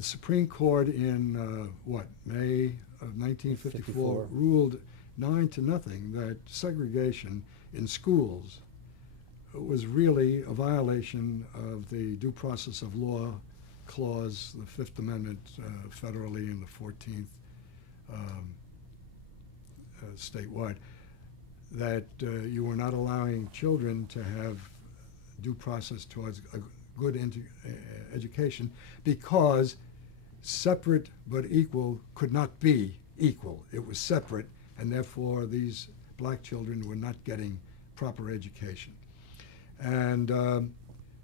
The Supreme Court in, May of 1954 ruled 9-0 that segregation in schools was really a violation of the Due Process of Law Clause, the Fifth Amendment federally and the 14th statewide, that you were not allowing children to have due process towards a good education because separate but equal could not be equal. It was separate, and therefore these black children were not getting proper education. And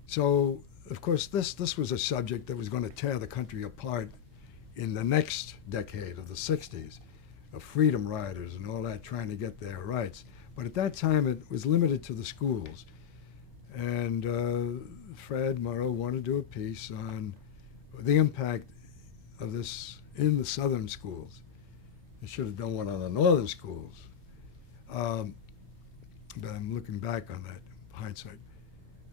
so, of course, this was a subject that was going to tear the country apart in the next decade of the 60s, of freedom riders and all that trying to get their rights. But at that time, it was limited to the schools. And Fred Morrow wanted to do a piece on the impact of this in the southern schools. He should have done one on the northern schools. But I'm looking back on that, hindsight.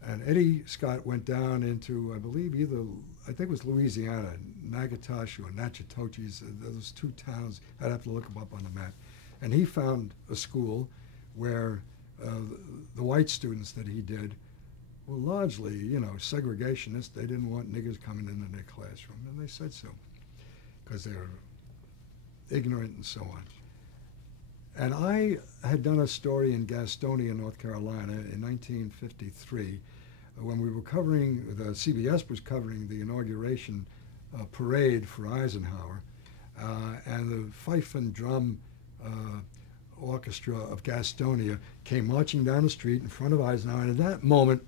And Eddie Scott went down into, I believe, I think it was Louisiana, Natchitoches or Natchitoches, those two towns. I'd have to look them up on the map. And he found a school where the white students that he did were largely, segregationists. They didn't want niggers coming into their classroom, and they said so, because they're ignorant and so on. And I had done a story in Gastonia, North Carolina in 1953 when we were covering, the CBS was covering the inauguration parade for Eisenhower, and the fife and drum orchestra of Gastonia came marching down the street in front of Eisenhower, and at that moment,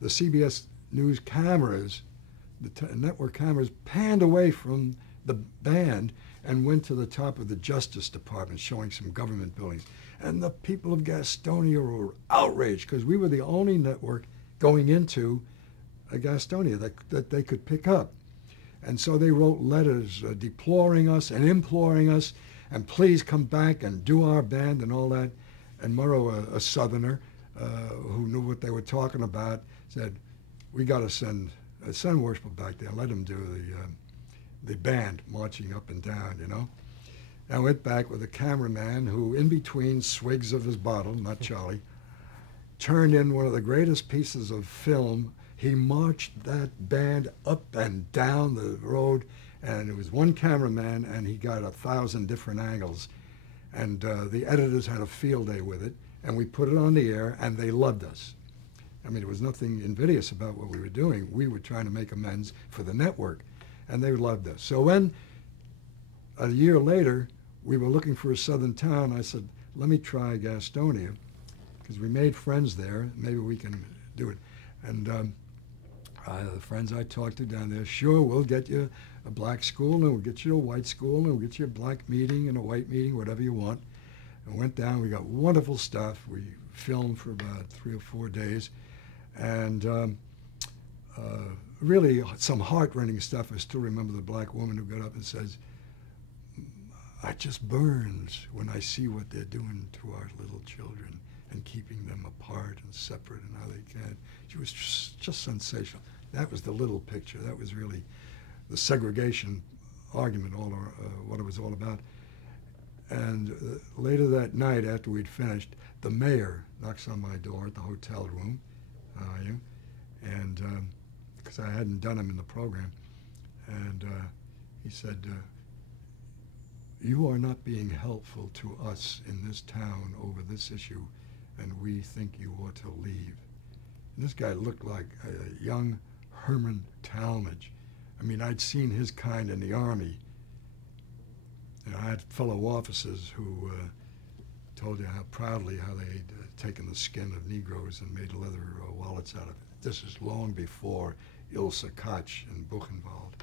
the CBS News cameras, the network cameras, panned away from the band and went to the top of the Justice Department, showing some government buildings. And the people of Gastonia were outraged because we were the only network going into Gastonia that they could pick up. And so they wrote letters deploring us and imploring us, and please come back and do our band and all that. And Morrow, a Southerner who knew what they were talking about, said, we got to send Wershba back there, let him do the band marching up and down, I went back with a cameraman who, in between swigs of his bottle, not Charlie, turned in one of the greatest pieces of film. He marched that band up and down the road, and it was one cameraman, and he got 1,000 different angles. And the editors had a field day with it, and we put it on the air, and they loved us. I mean, there was nothing invidious about what we were doing. We were trying to make amends for the network, and they loved us. So when, a year later, we were looking for a southern town, I said, let me try Gastonia, because we made friends there. Maybe we can do it. And the friends I talked to down there, sure, we'll get you a black school, and we'll get you a white school, and we'll get you a black meeting and a white meeting, whatever you want. And went down, we got wonderful stuff. We filmed for about 3 or 4 days. And really some heart-rending stuff. I still remember the black woman who got up and says, it just burns when I see what they're doing to our little children and keeping them apart and separate and how they can't. She was just sensational. That was the little picture. That was really the segregation argument, what it was all about. And later that night, after we'd finished, the mayor knocks on my door at the hotel room, and because I hadn't done him in the program, and he said, you are not being helpful to us in this town over this issue, and we think you ought to leave. And this guy looked like a young Herman Talmadge. I mean, I'd seen his kind in the Army. And I had fellow officers who told you how proudly how they'd taken the skin of Negroes and made leather wallets out of it. This is long before Ilse Koch and Buchenwald.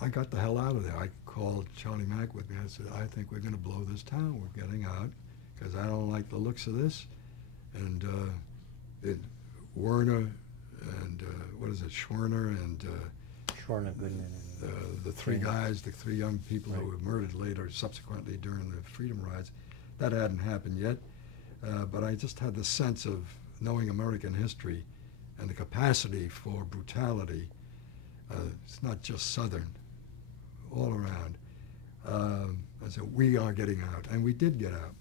I got the hell out of there. I called Charlie Mack with me. I said, I think we're going to blow this town. We're getting out because I don't like the looks of this. And Werner and, Schwerner and Schwerner Goodman. The three guys, the 3 young people who were murdered later, subsequently during the freedom rides. That hadn't happened yet. But I just had the sense of knowing American history and the capacity for brutality. It's not just Southern, all around. I said, we are getting out, and we did get out.